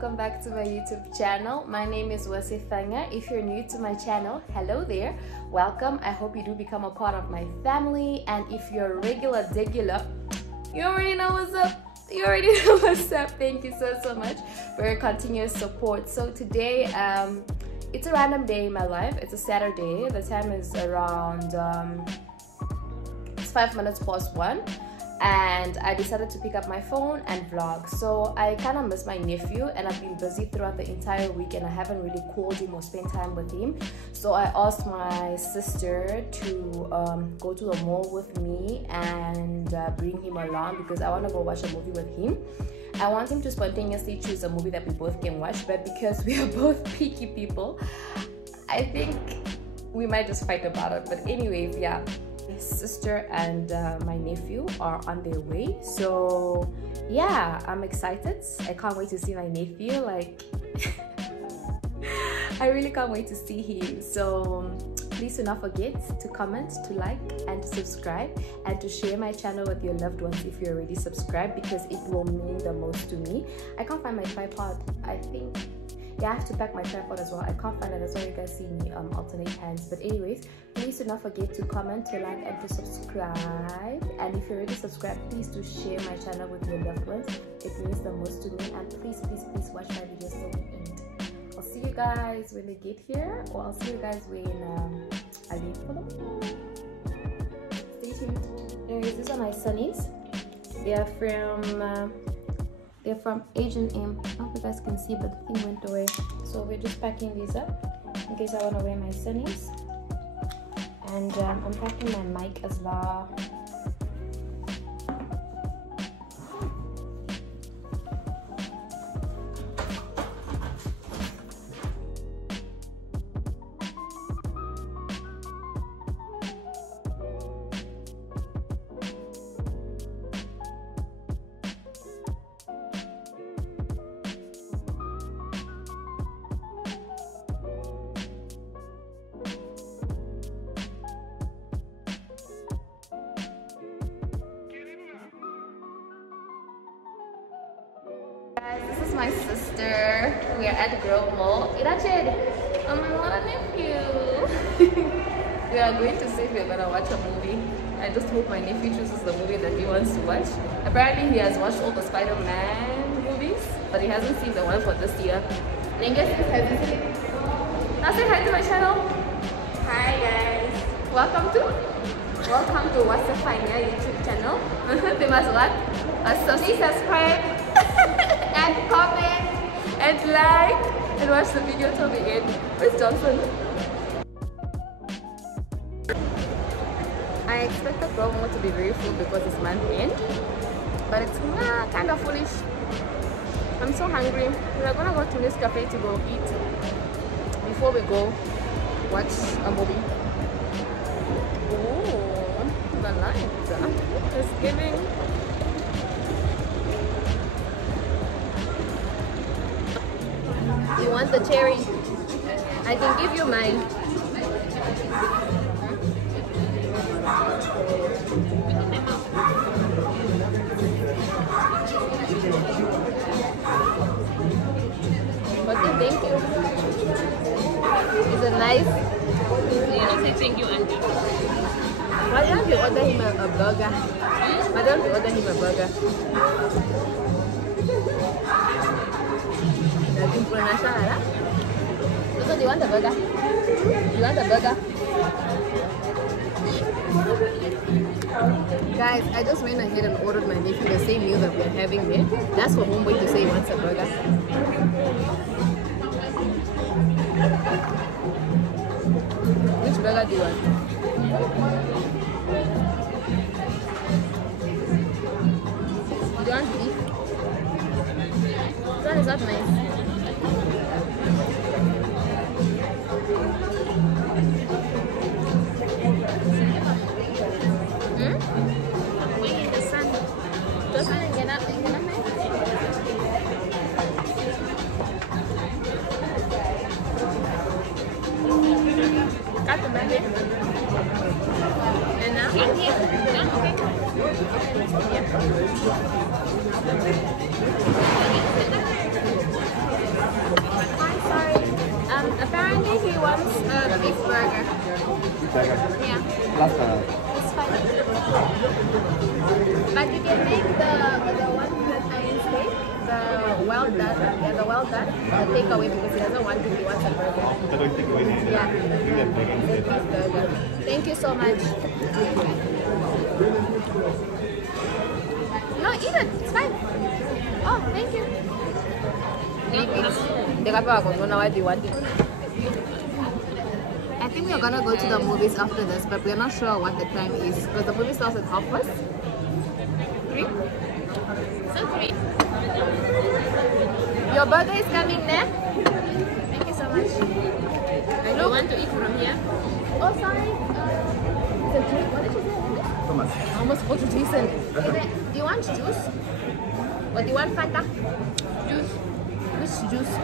welcome back to my YouTube channel. My name is Familia. If you're new to my channel, hello there, welcome. I hope you do become a part of my family, and if you're a regular, you already know what's up. Thank you so much for your continuous support. So today it's a random day in my life. It's a Saturday. The time is around it's 5 minutes past 1, and I decided to pick up my phone and vlog. So I kind of miss my nephew, and I've been busy throughout the entire week and I haven't really called him or spent time with him. So I asked my sister to go to the mall with me and bring him along because I want to go watch a movie with him. I want him to spontaneously choose a movie that we both can watch, but because we are both picky people, I think we might just fight about it. But anyways, yeah, his sister and my nephew are on their way. So yeah, I'm excited. I can't wait to see my nephew. Like I really can't wait to see him. So please do not forget to comment, to like, and to subscribe, and to share my channel with your loved ones if you're already subscribed, because it will mean the most to me. I can't find my tripod. I think, yeah, I have to pack my tripod as well. I can't find it. That's why you guys see me alternate hands. But anyways, please do not forget to comment, to like, and to subscribe. And if you're already subscribed, please do share my channel with your loved ones. It means the most to me. And please watch my videos till the end. I'll see you guys when they get here, or I'll see you guys when I leave for them. Stay tuned. Anyways, these are my sunnies. They're from H&M. I hope you guys can see, but the thing went away. So we're just packing these up in case I want to wear my sunnies. And I'm packing my mic as well. Guys, this is my sister. We are at the Grove Mall. Irached, my nephew. We are going to say we're gonna watch a movie. I just hope my nephew chooses the movie that he wants to watch. Apparently he has watched all the Spider-Man movies, but he hasn't seen the one for this year. Nenga hasn't seen it. Now say hi to my channel. Hi guys. Welcome to What's the Familia YouTube channel. They must what? Please subscribe and comment and like and watch the video till the end. Where's Johnson? I expect the promo to be very full because it's month end, but it's kind of foolish. I'm so hungry. We're gonna go to this cafe to go eat before we go watch a movie. Oh, the light is giving. You want the cherry? I can give you mine. Okay, thank you. Is it nice? You don't say thank you, Auntie. Why don't you order him a burger? Why don't you order him a burger? So do you want a burger? You want a burger? Guys, I just went ahead and ordered my nephew the same meal that we're having there. That's for homeboy to say he wants a burger. Which burger do you want? Do you want beef? This one is not nice. Apparently he wants a beef burger. Yeah. Plus It's fine. But you can make the one that I made, the well done, the well done, takeaway because he doesn't want to. He wants a burger. Yeah. The beef burger. Thank you so much. No, eat it. It's fine. Oh, thank you. I think we're gonna go to the movies after this, but we're not sure what the time is because the movie starts at 3:30. 3? So 3. Your burger is coming there. Thank you so much. And you want to eat from here? Oh, sorry. What did you say? Thomas. I almost forgot to listen. Do you want juice? Or do you want Fanta? Juice. Which juice?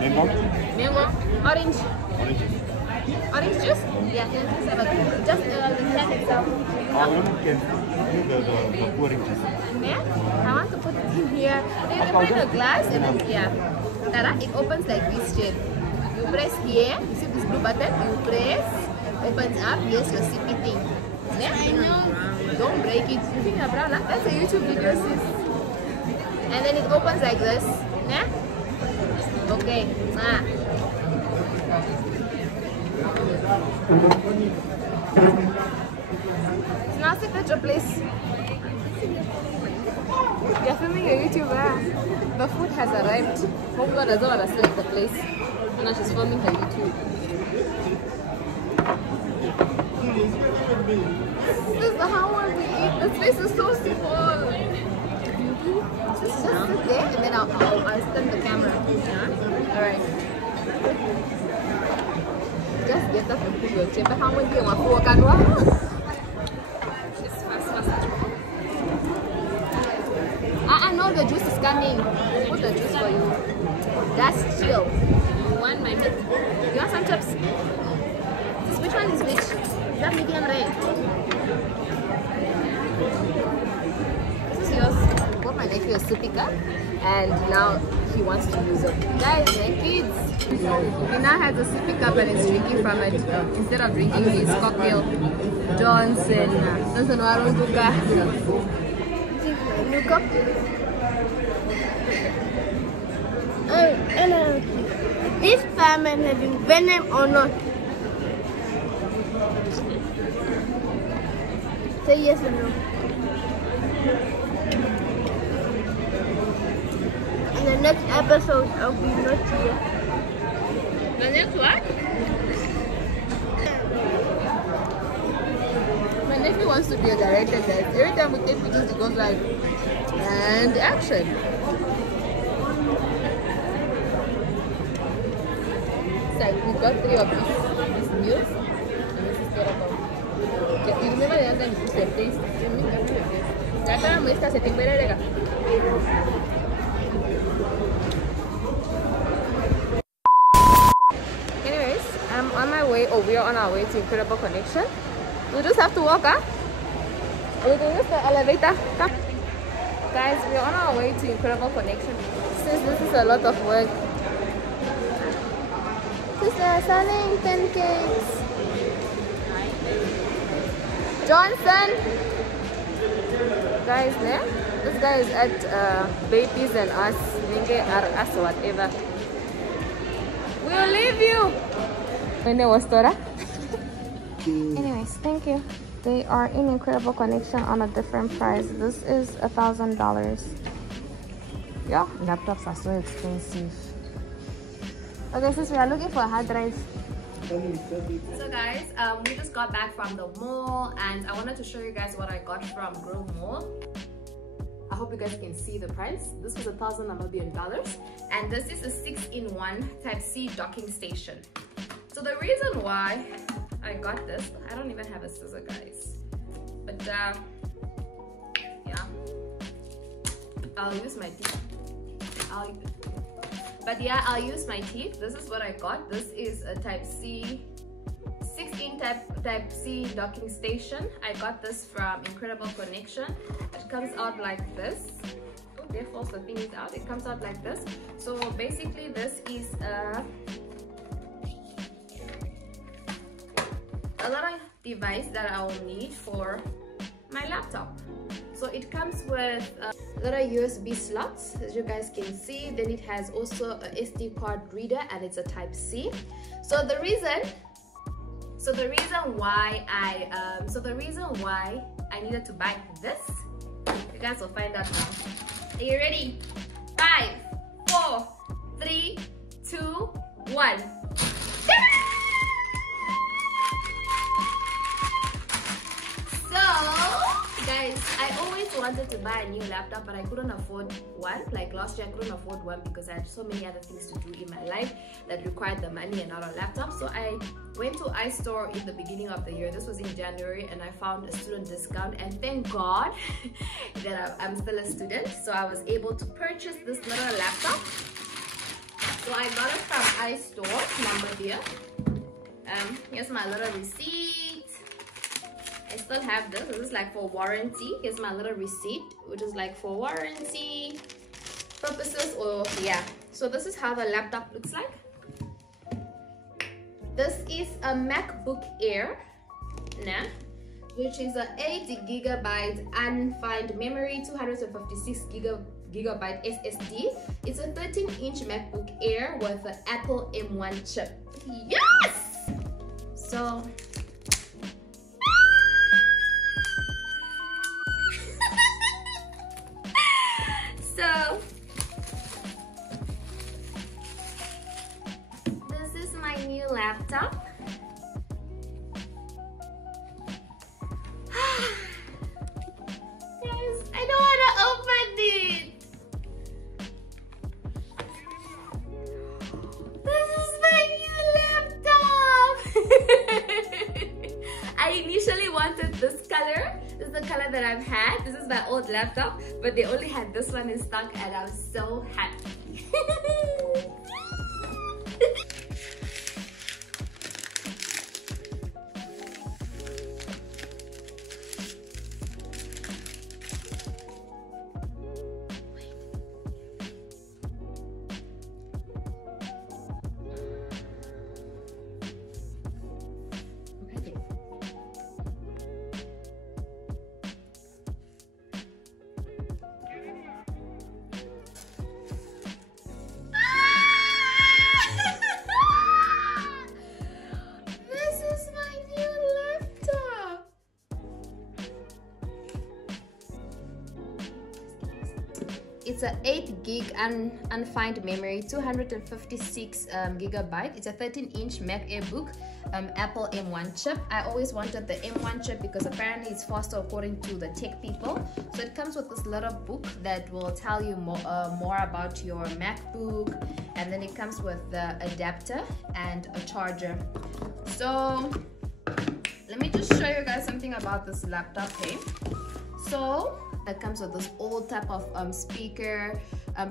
Mango? Mango? Orange? Orange. Orange juice? Yeah, can you have a, just the can itself. The orange juice. Yeah? I want to put it in here. Then you can put in a glass and then, yeah. Tara, it opens like this shape. You press here, you see this blue button? You press, opens up, yes, your sippy thing. Yeah? I know. Don't break it. You think you're brown? That's a YouTube video, sis. And then it opens like this. Yeah? Okay. It's not signature place. You're filming a YouTuber. The food has arrived. Homework doesn't want to select the place. And now she's filming her YouTube. This is how we eat. The space is so small. Just sit there and then I'll stand the camera. Yeah? Alright. Just get up and put your chair. But how many people want to walk and walk? Just fast. I know the juice is coming. Put the juice for you. That's chill. You want my meat? You want some chips? Which one is which? Is that medium rare? This is yours. Bought my nephew a sippy cup and now he wants to use it. Guys, my kids. He now has a sippy cup and is drinking from it instead of drinking his cocktail. Johnson. Look up. This fireman having venom or not? Say yes or no. In the next episode, I'll be not here. The next what? My nephew wants to be a director, guys. Every time we take pictures, it goes like, and action. It's like we got 3 of these meals, and this is terrible. You remember the other time you said taste? That time we started setting better. Anyways, I'm on my way, or we are on our way to Incredible Connection. We just have to walk, huh? We're going to use the elevator. Come. Guys, we're on our way to Incredible Connection. Since this is a lot of work. Sister, selling pancakes. Johnson! Guys, this guy is at Babies and Us. Ninge or Us, whatever. We'll leave you! When there was Tora? Anyways, thank you. They are in Incredible Connection on a different price. This is $1,000. Yeah, laptops are so expensive. Okay, since we are looking for a hard drive. So guys, we just got back from the mall and I wanted to show you guys what I got from Grove Mall. I hope you guys can see the price. This was $1,000 and this is a 6-in-1 Type-C docking station. So the reason why I got this, I don't even have a scissor, guys, but yeah, I'll use my teeth. I'll use my teeth. This is what I got. This is a Type-C 6-in Type-C docking station. I got this from Incredible Connection. It comes out like this. Oops. there falls the thing is out. It comes out like this. So basically this is a little device that I will need for my laptop. So it comes with little USB slots, as you guys can see. Then it has also a SD card reader, and it's a type C. So the reason why I needed to buy this, you guys will find out now. Are you ready? 5, 4, 3, 2, 1. Guys, I always wanted to buy a new laptop, but I couldn't afford one. Like last year I couldn't afford one because I had so many other things to do in my life that required the money and not a laptop. So I went to iStore in the beginning of the year. This was in January, and I found a student discount, and thank God that I'm still a student, so I was able to purchase this little laptop. So I got it from iStore, number here. Here's my little receipt. I still have this. This is like for warranty. Here's my little receipt, which is like for warranty purposes, or yeah. So this is how the laptop looks like. This is a MacBook Air, which is a 8GB undefined memory, 256 gigabyte SSD. It's a 13-inch MacBook Air with an Apple M1 chip. Yes! So this is my new laptop. Guys, I don't want to open it. This is my new laptop. I initially wanted this color. This is the color that I've had. This is my old laptop, but they only had this one in stock, and I'm so happy. It's a 8GB undefined memory, 256 gigabyte. It's a 13-inch Mac Airbook, Apple M1 chip. I always wanted the M1 chip because apparently it's faster according to the tech people. So it comes with this little book that will tell you more about your MacBook, and then it comes with the adapter and a charger. So let me just show you guys something about this laptop here. So it comes with this old type of speaker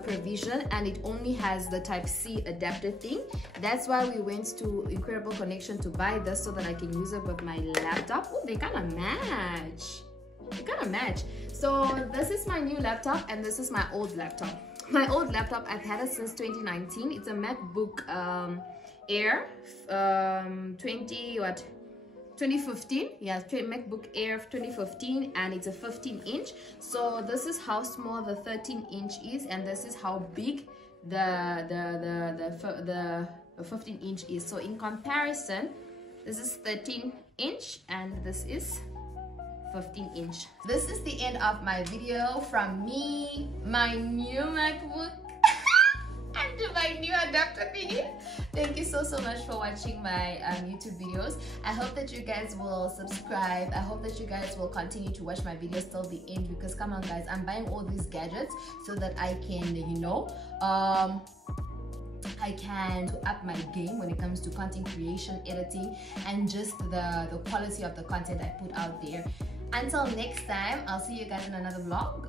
provision, and it only has the type C adapter thing. That's why we went to Incredible Connection to buy this, so that I can use it with my laptop. Oh, they kind of match. They kind of match. So this is my new laptop, and this is my old laptop. My old laptop, I've had it since 2019. It's a MacBook Air 2015. Yeah, MacBook Air 2015, and it's a 15-inch. So this is how small the 13-inch is, and this is how big the 15-inch is. So in comparison, this is 13-inch and this is 15-inch. This is the end of my video from me, my new MacBook, and my new adapter thingy. Thank you so much for watching my YouTube videos. I hope that you guys will subscribe. I hope that you guys will continue to watch my videos till the end, because come on guys, I'm buying all these gadgets so that I can, you know, I can up my game when it comes to content creation, editing, and just the quality of the content I put out there. Until next time, I'll see you guys in another vlog.